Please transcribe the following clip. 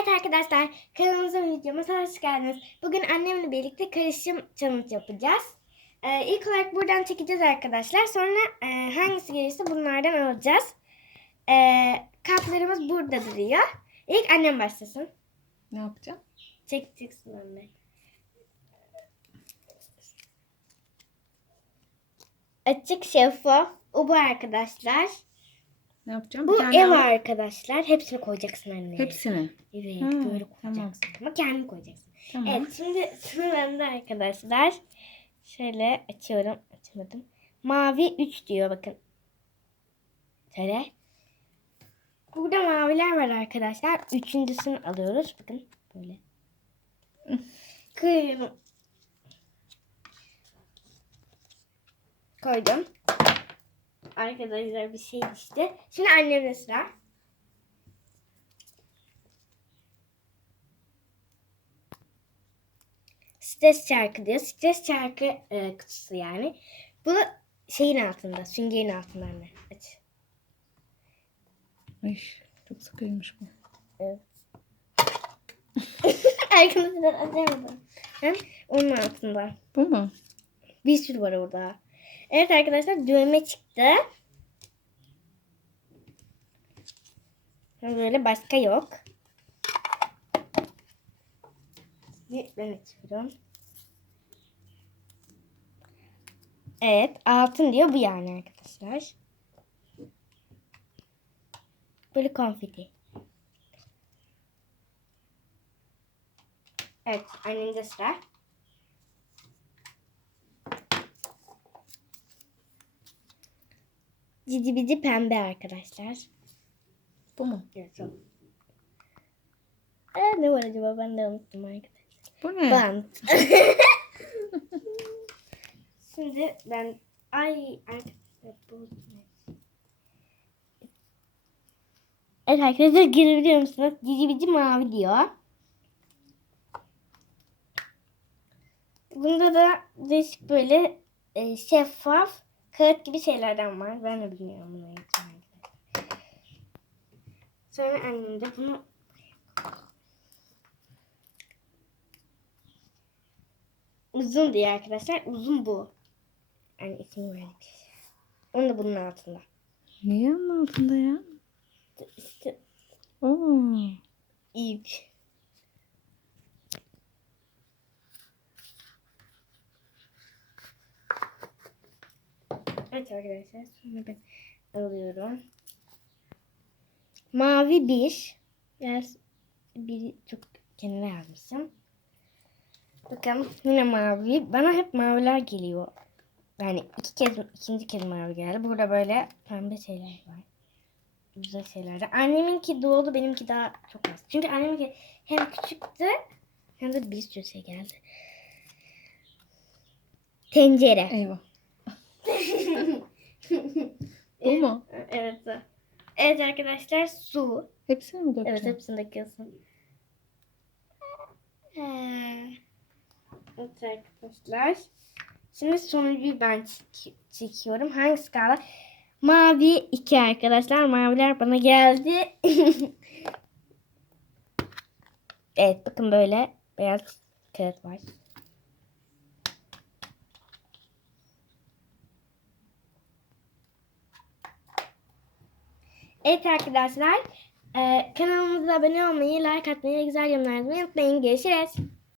Evet arkadaşlar kanalımıza videomuza hoş geldiniz. Bugün annemle birlikte karışım challenge yapacağız. Ee, ilk olarak buradan çekeceğiz arkadaşlar. Sonra e, hangisi gelirse bunlardan alacağız. Ee, kaplarımız burada duruyor. İlk annem başlasın. Ne yapacağım? Çekeceksin anne. Açık şeffaf. Bu arkadaşlar. Ne yapacağım? Bu ev al. arkadaşlar. Hepsini koyacaksın anne. Hepsini. Evet Hmm, böyle tamam. koyacaksın. Ama kendin koyacaksın. Tamam. Evet şimdi sıra bende arkadaşlar. Şöyle açıyorum. Açamadım. Mavi 3 diyor bakın. Şöyle. Burada maviler var arkadaşlar. Üçüncüsünü alıyoruz. Bakın böyle. Koyuyorum. Koydum. Arkadaşlar bir şey işte. Şimdi annemde sıra. Stres çarkı diyor. Stres çarkı e, kutusu yani. Bu şeyin altında, süngerin altında anne. Aç. Ay, çok sıkıymış bu. Evet. Arkadaşlar açamadım. Hem onun altında. Bu mu? Bir sürü var orada. Evet arkadaşlar düğme çıktı. Böyle başka yok. Ben açıyorum. Evet altın diyor bu yani arkadaşlar. Böyle konfeti. Evet annemde sıra. Cici bici pembe arkadaşlar. Bu mu? Evet. Ee, ne var acaba ben de unuttum arkadaşlar. Bu ne? Bant. Şimdi ben ay arkadaşlar bu? Evet arkadaşlar görebiliyor musunuz? Cici bici mavi diyor. Bunda da değişik böyle e, şeffaf kağıt gibi şeylerden var. Ben de bilmiyorum bunları. Sonra annem de bunu uzun diye arkadaşlar. Uzun bu. Yani ismi verdik. Onu da bunun altında. Niye onun altında ya? İşte Oo. ip. Evet arkadaşlar sonra ben alıyorum. Mavi bir. Biraz bir çok kenara yazmışım. Bakın yine mavi. Bana hep maviler geliyor. Yani iki kez, ikinci kez mavi geldi. Burada böyle pembe şeyler var. Güzel şeyler de. Anneminki doğdu, benimki daha çok az. Çünkü anneminki hem küçüktü hem de bir sürü şey geldi. Tencere. Eyvah. Bu mu? Evet. Evet arkadaşlar su. Hepsini mi dökeceğim? Evet hepsini döküyorsun. Ee, Evet arkadaşlar. Şimdi sonuncuyu ben çek- çekiyorum. Hangisi kaldı? Mavi iki arkadaşlar. Maviler bana geldi. evet bakın böyle beyaz kağıt var. Evet arkadaşlar. Ee, kanalımıza abone olmayı, like atmayı, güzel yorumlar yazmayı unutmayın. Görüşürüz.